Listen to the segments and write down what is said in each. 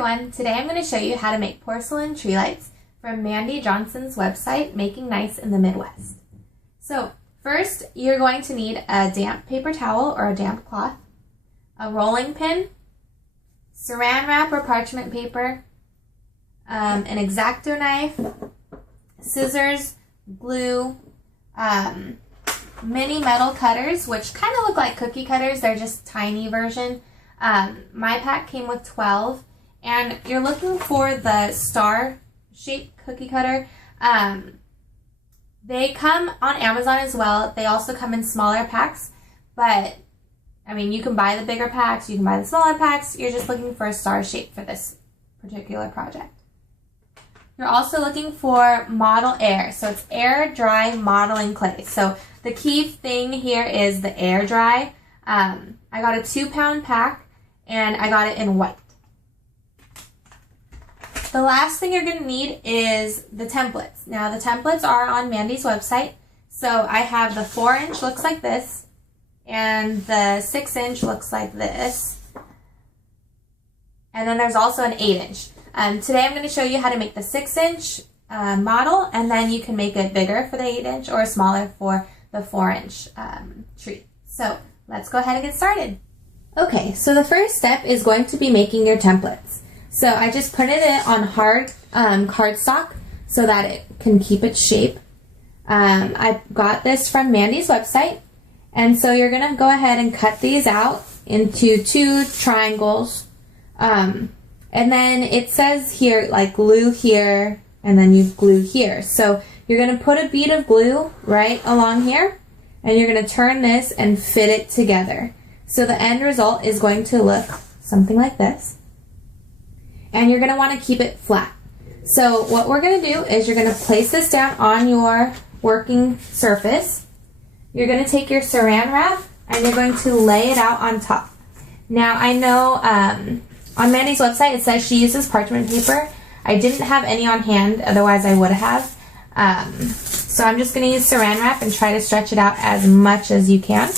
everyone, today I'm going to show you how to make porcelain tree lights from Mandy Johnson's website, Making Nice in the Midwest. So first, you're going to need a damp paper towel or a damp cloth, a rolling pin, saran wrap or parchment paper, an X-Acto knife, scissors, glue, mini metal cutters, which kind of look like cookie cutters. They're just tiny version. My pack came with 12, and you're looking for the star-shaped cookie cutter. They come on Amazon as well. They also come in smaller packs, but I mean, you can buy the bigger packs, you can buy the smaller packs. You're just looking for a star shape for this particular project. You're also looking for Model Air. So it's air-dry modeling clay. So the key thing here is the air-dry. I got a 2-pound pack, and I got it in white. The last thing you're going to need is the templates. Now, the templates are on Mandy's website. So I have the 4-inch looks like this, and the 6-inch looks like this. And then there's also an 8-inch. Today I'm going to show you how to make the 6-inch model, and then you can make it bigger for the 8-inch or smaller for the 4-inch tree. So let's go ahead and get started. Okay, so the first step is going to be making your templates. So I just printed it on hard cardstock so that it can keep its shape. I got this from Mandy's website, and so you're going to go ahead and cut these out into 2 triangles. And then it says here, like, glue here, and then you glue here. So you're going to put a bead of glue right along here, and you're going to turn this and fit it together. So the end result is going to look something like this. And you're going to want to keep it flat. So what we're going to do is you're going to place this down on your working surface. You're going to take your saran wrap, and you're going to lay it out on top. Now, I know on Mandy's website it says she uses parchment paper. I didn't have any on hand, otherwise I would have. So I'm just going to use saran wrap and try to stretch it out as much as you can.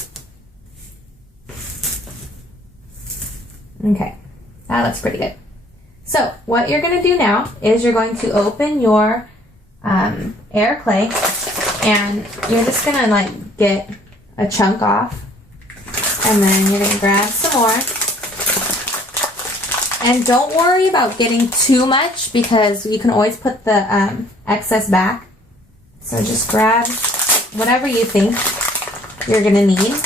Okay, that looks pretty good. So what you're going to do now is you're going to open your air clay, and you're just going to like get a chunk off, and then you're going to grab some more. And don't worry about getting too much, because you can always put the excess back. So just grab whatever you think you're going to need.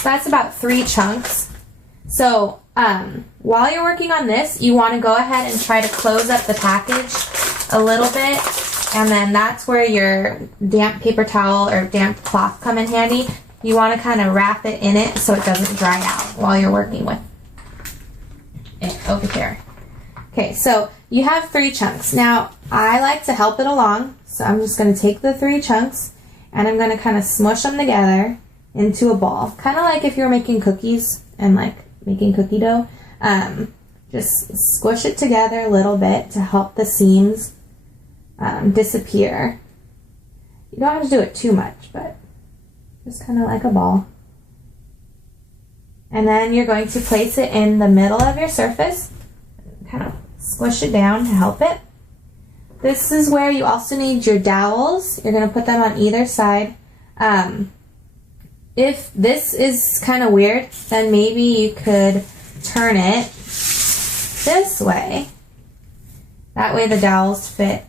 So that's about 3 chunks. So while you're working on this, you want to go ahead and try to close up the package a little bit. And then that's where your damp paper towel or damp cloth come in handy. You want to kind of wrap it in it so it doesn't dry out while you're working with it over here. Okay, so you have 3 chunks. Now, I like to help it along, so I'm just going to take the 3 chunks, and I'm going to kind of smush them together into a ball. Kind of like if you're making cookies and like making cookie dough. Just squish it together a little bit to help the seams disappear. You don't have to do it too much, but just kind of like a ball. And then you're going to place it in the middle of your surface. Kind of squish it down to help it. This is where you also need your dowels. You're going to put them on either side. If this is kind of weird, then maybe you could turn it this way. That way the dowels fit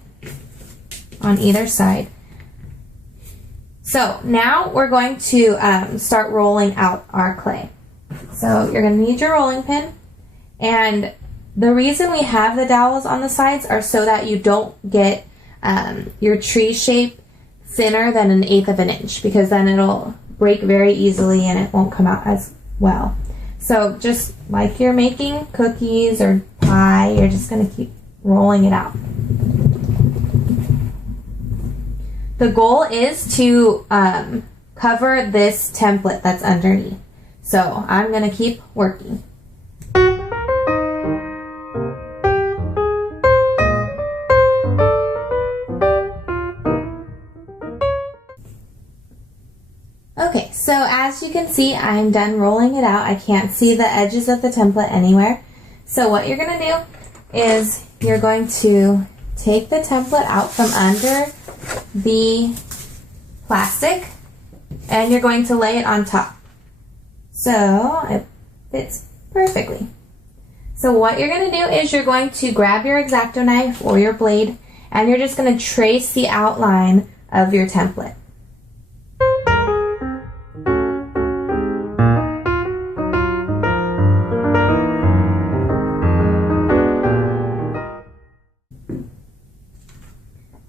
on either side. So now we're going to start rolling out our clay. So you're going to need your rolling pin, and the reason we have the dowels on the sides are so that you don't get your tree shape thinner than 1/8 of an inch, because then it'll break very easily and it won't come out as well. So just like you're making cookies or pie, you're just going to keep rolling it out. The goal is to cover this template that's underneath. So I'm going to keep working. Okay, so as you can see, I'm done rolling it out. I can't see the edges of the template anywhere. So what you're going to do is you're going to take the template out from under the plastic and you're going to lay it on top. So it fits perfectly. So what you're going to do is you're going to grab your X-Acto knife or your blade and you're just going to trace the outline of your template.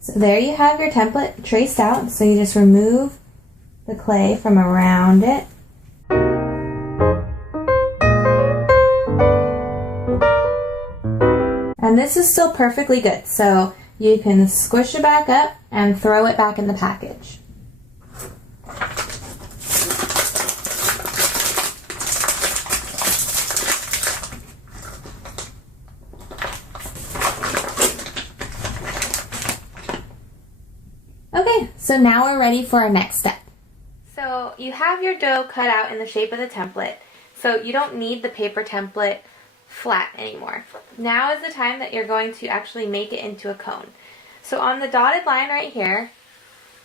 So there you have your template traced out. So you just remove the clay from around it. And this is still perfectly good, so you can squish it back up and throw it back in the package. Okay, so now we're ready for our next step. So you have your dough cut out in the shape of the template, so you don't need the paper template flat anymore. Now is the time that you're going to actually make it into a cone. So on the dotted line right here,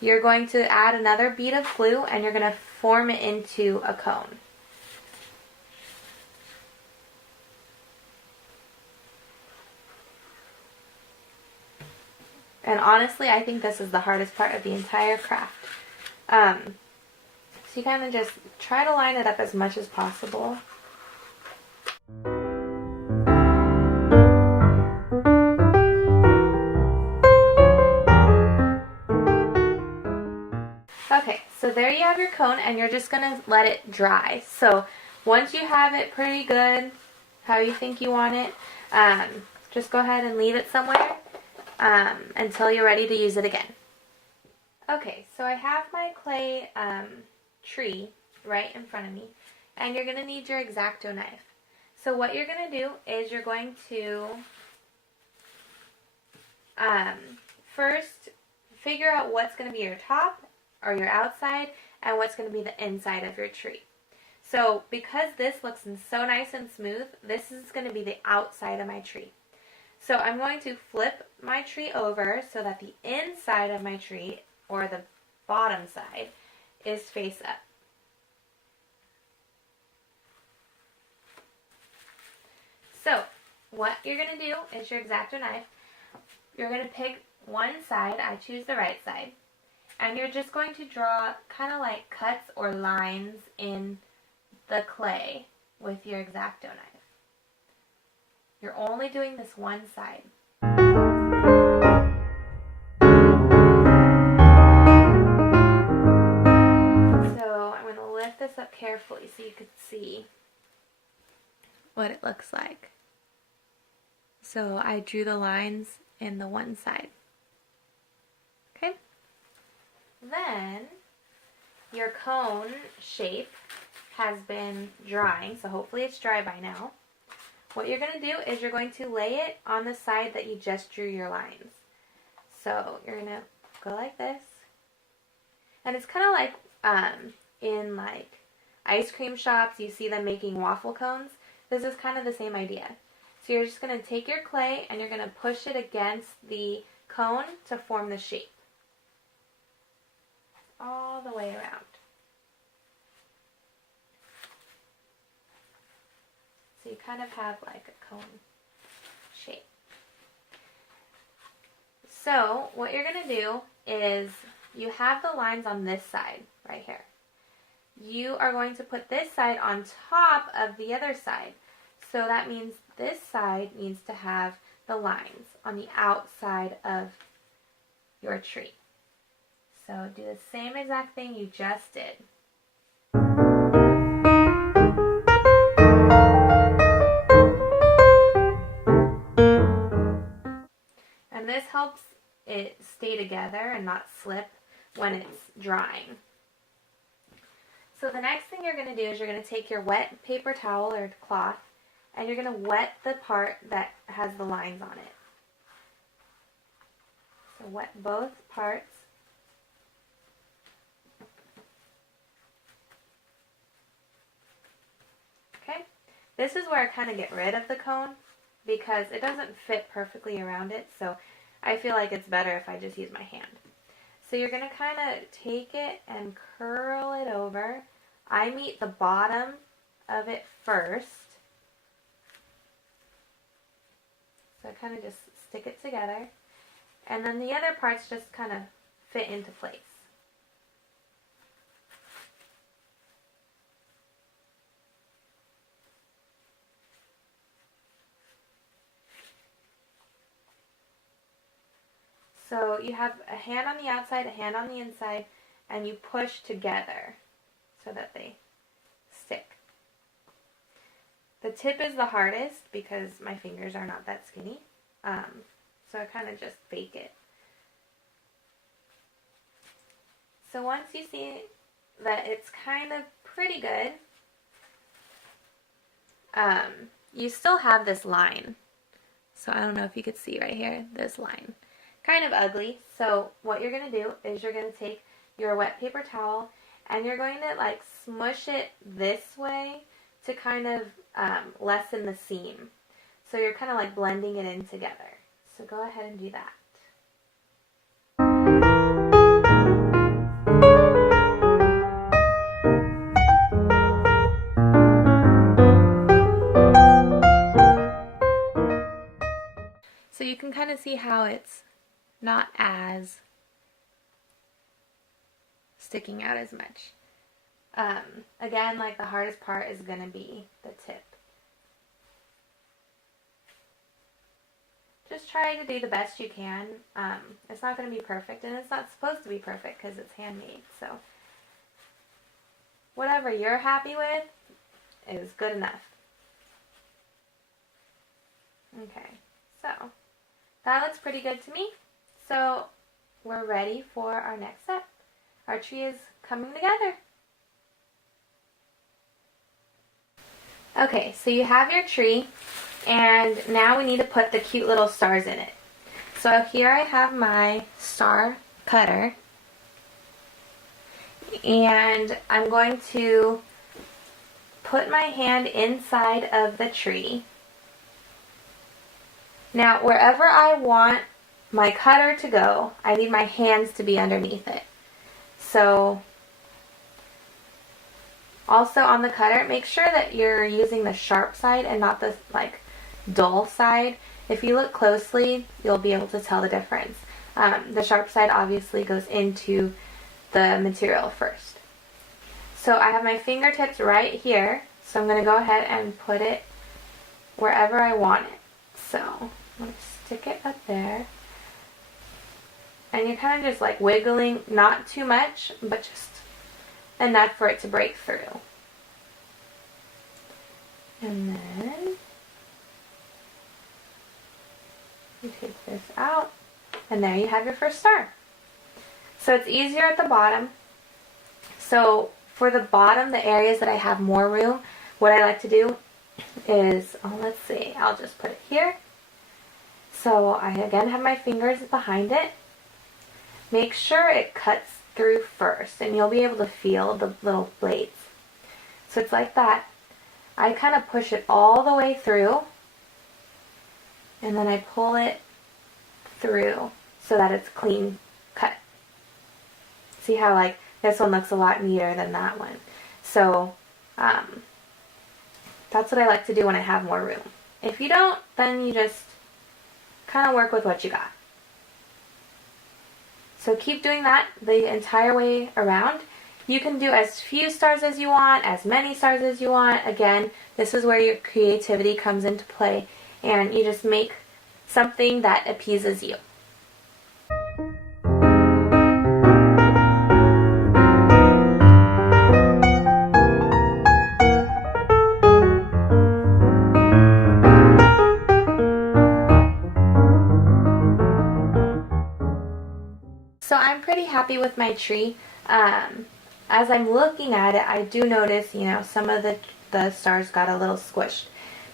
you're going to add another bead of glue and you're going to form it into a cone. And honestly, I think this is the hardest part of the entire craft. So you kind of just try to line it up as much as possible. Okay, so there you have your cone and you're just going to let it dry. So once you have it pretty good, how you think you want it, just go ahead and leave it somewhere until you're ready to use it again. Okay, so I have my clay tree right in front of me and you're going to need your X-Acto knife. So what you're going to do is you're going to first figure out what's going to be your top or your outside and what's going to be the inside of your tree. So because this looks so nice and smooth, this is going to be the outside of my tree. So I'm going to flip my tree over so that the inside of my tree, or the bottom side, is face up. So what you're going to do is your X-Acto knife, you're going to pick one side, I choose the right side, and you're just going to draw kind of like cuts or lines in the clay with your X-Acto knife. You're only doing this one side. So I'm going to lift this up carefully so you can see what it looks like. So I drew the lines in the one side. Okay? Then your cone shape has been drying, so hopefully it's dry by now. What you're going to do is you're going to lay it on the side that you just drew your lines. So you're going to go like this. And it's kind of like in like ice cream shops, you see them making waffle cones. This is kind of the same idea. So you're just going to take your clay and you're going to push it against the cone to form the shape. All the way around. So you kind of have like a cone shape. So what you're going to do is you have the lines on this side right here. You are going to put this side on top of the other side. So that means this side needs to have the lines on the outside of your tree. So do the same exact thing you just did. And this helps it stay together and not slip when it's drying. So the next thing you're going to do is you're going to take your wet paper towel or cloth and you're going to wet the part that has the lines on it. So wet both parts. This is where I kind of get rid of the cone because it doesn't fit perfectly around it, so I feel like it's better if I just use my hand. So you're going to kind of take it and curl it over. I meet the bottom of it first. So I kind of just stick it together. And then the other parts just kind of fit into place. So you have a hand on the outside, a hand on the inside, and you push together so that they stick. The tip is the hardest because my fingers are not that skinny. So I kind of just bake it. So once you see that it's kind of pretty good, you still have this line. So I don't know if you could see right here, this line. Kind of ugly. So what you're going to do is you're going to take your wet paper towel and you're going to like smush it this way to kind of lessen the seam. So you're kind of like blending it in together. So go ahead and do that. So you can kind of see how it's not as sticking out as much. Again, like the hardest part is going to be the tip. Just try to do the best you can. It's not going to be perfect, and it's not supposed to be perfect because it's handmade. So whatever you're happy with is good enough. Okay, so that looks pretty good to me. So we're ready for our next step. Our tree is coming together. Okay, so you have your tree, and now we need to put the cute little stars in it. So here I have my star cutter, and I'm going to put my hand inside of the tree. Now, wherever I want my cutter to go, I need my hands to be underneath it. So, also on the cutter, make sure that you're using the sharp side and not the like dull side. If you look closely, you'll be able to tell the difference. The sharp side obviously goes into the material first. So I have my fingertips right here, so I'm going to go ahead and put it wherever I want it. So I'm going to stick it up there. And you're kind of just like wiggling, not too much, but just enough for it to break through. And then you take this out, and there you have your first star. So it's easier at the bottom. So for the bottom, the areas that I have more room, what I like to do is, let's see, I'll just put it here. So I again have my fingers behind it. Make sure it cuts through first, and you'll be able to feel the little blades. So it's like that. I kind of push it all the way through, and then I pull it through so that it's clean cut. See how like this one looks a lot neater than that one. So that's what I like to do when I have more room. If you don't, then you just kind of work with what you got. So keep doing that the entire way around. You can do as few stars as you want, as many stars as you want. Again, this is where your creativity comes into play, and you just make something that appeases you. So I'm pretty happy with my tree. As I'm looking at it, I do notice, some of the stars got a little squished.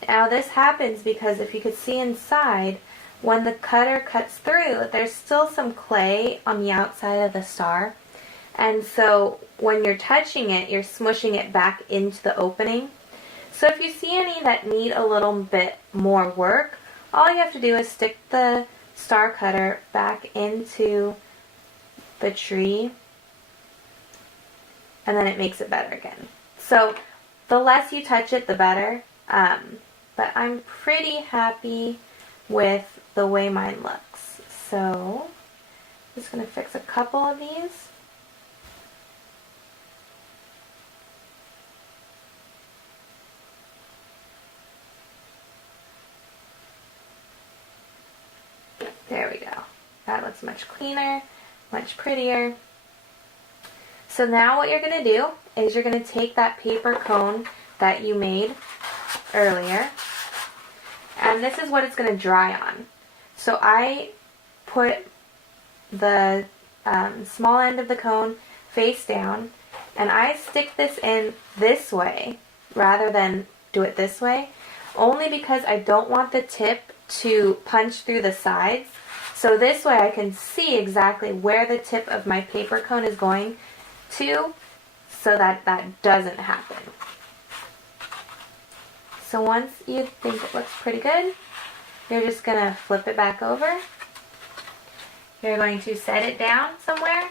Now this happens because if you could see inside, when the cutter cuts through, there's still some clay on the outside of the star. And so when you're touching it, you're smushing it back into the opening. So if you see any that need a little bit more work, all you have to do is stick the star cutter back into the tree, and then it makes it better again. So the less you touch it, the better. But I'm pretty happy with the way mine looks. So I'm just going to fix a couple of these. There we go. That looks much cleaner, much prettier. So now what you're going to do is you're going to take that paper cone that you made earlier, and this is what it's going to dry on. So I put the small end of the cone face down, and I stick this in this way rather than do it this way, only because I don't want the tip to punch through the sides. So this way I can see exactly where the tip of my paper cone is going to, so that that doesn't happen. So once you think it looks pretty good, you're just going to flip it back over. You're going to set it down somewhere,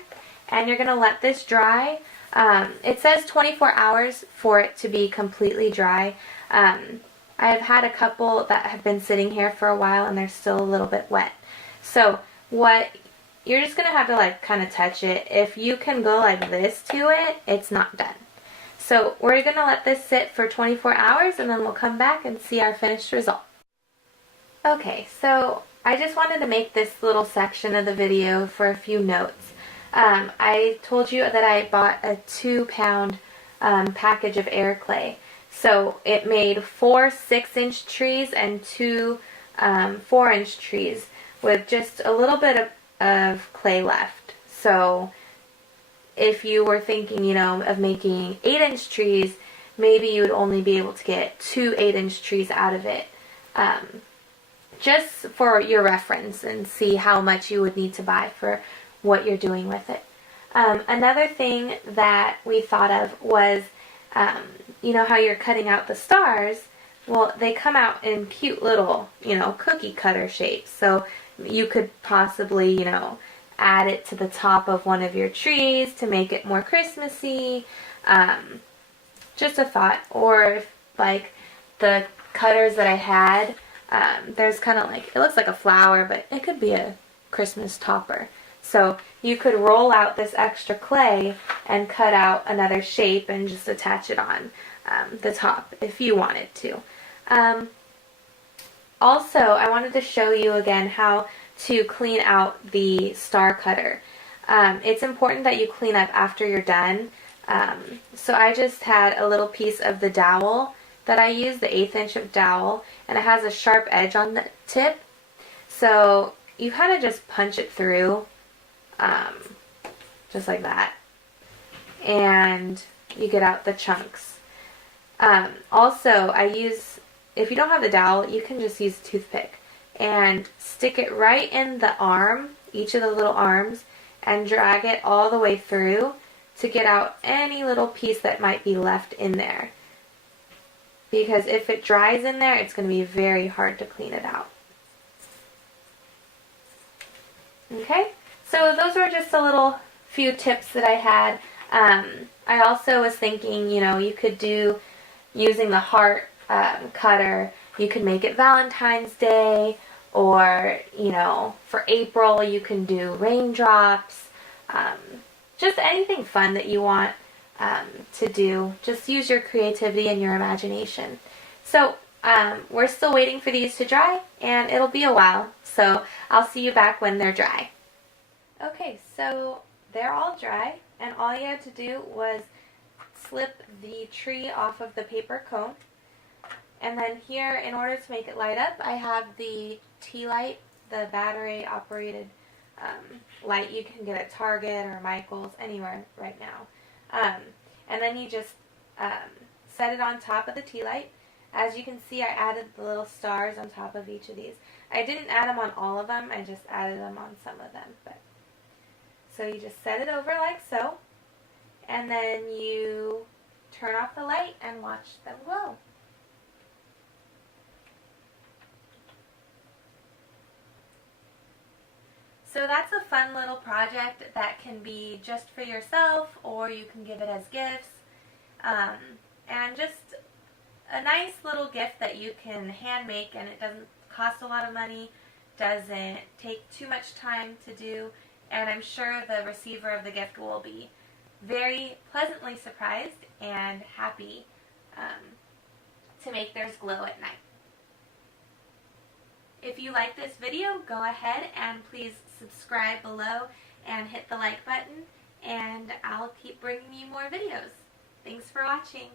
and you're going to let this dry. It says 24 hours for it to be completely dry. I've had a couple that have been sitting here for a while and they're still a little bit wet. So what you're just going to have to like kind of touch it. If you can go like this to it, it's not done. So we're going to let this sit for 24 hours and then we'll come back and see our finished result. Okay, so I just wanted to make this little section of the video for a few notes. I told you that I bought a 2-pound package of air clay. So it made 4 6-inch trees and 2 4-inch trees with just a little bit of clay left. So if you were thinking, you know, of making 8-inch trees, maybe you would only be able to get 2 8-inch trees out of it. Just for your reference and see how much you would need to buy for what you're doing with it. Another thing that we thought of was, you know how you're cutting out the stars? Well, they come out in cute little, you know, cookie cutter shapes. So you could possibly, you know, add it to the top of one of your trees to make it more Christmassy. Just a thought. Or if, like, the cutters that I had, there's kind of like, it looks like a flower, but it could be a Christmas topper. So you could roll out this extra clay and cut out another shape and just attach it on the top if you wanted to. Also, I wanted to show you again how to clean out the star cutter. It's important that you clean up after you're done. So I just had a little piece of the dowel that I used, the 1/8 inch of dowel, and it has a sharp edge on the tip. So you kind of just punch it through, just like that, and you get out the chunks. Also, if you don't have the dowel, you can just use a toothpick and stick it right in the arm, each of the little arms, and drag it all the way through to get out any little piece that might be left in there. Because if it dries in there, it's going to be very hard to clean it out. Okay, so those were just a little few tips that I had. I also was thinking, you know, you could do, using the heart cutter, you could make it Valentine's Day, or, you know, for April you can do raindrops. Just anything fun that you want to do. Just use your creativity and your imagination. So we're still waiting for these to dry, and it'll be a while, so I'll see you back when they're dry. Okay, so they're all dry, and all you had to do was slip the tree off of the paper cone. And then here, in order to make it light up, I have the tea light, the battery operated light you can get at Target or Michael's, anywhere right now. And then you just set it on top of the tea light. As you can see, I added the little stars on top of each of these. I didn't add them on all of them, I just added them on some of them. So you just set it over like so, and then you turn off the light and watch them glow. So that's a fun little project that can be just for yourself, or you can give it as gifts. And just a nice little gift that you can hand make, and it doesn't cost a lot of money, doesn't take too much time to do, and I'm sure the receiver of the gift will be very pleasantly surprised and happy to make theirs glow at night. If you like this video, go ahead and please subscribe below and hit the like button, and I'll keep bringing you more videos. Thanks for watching.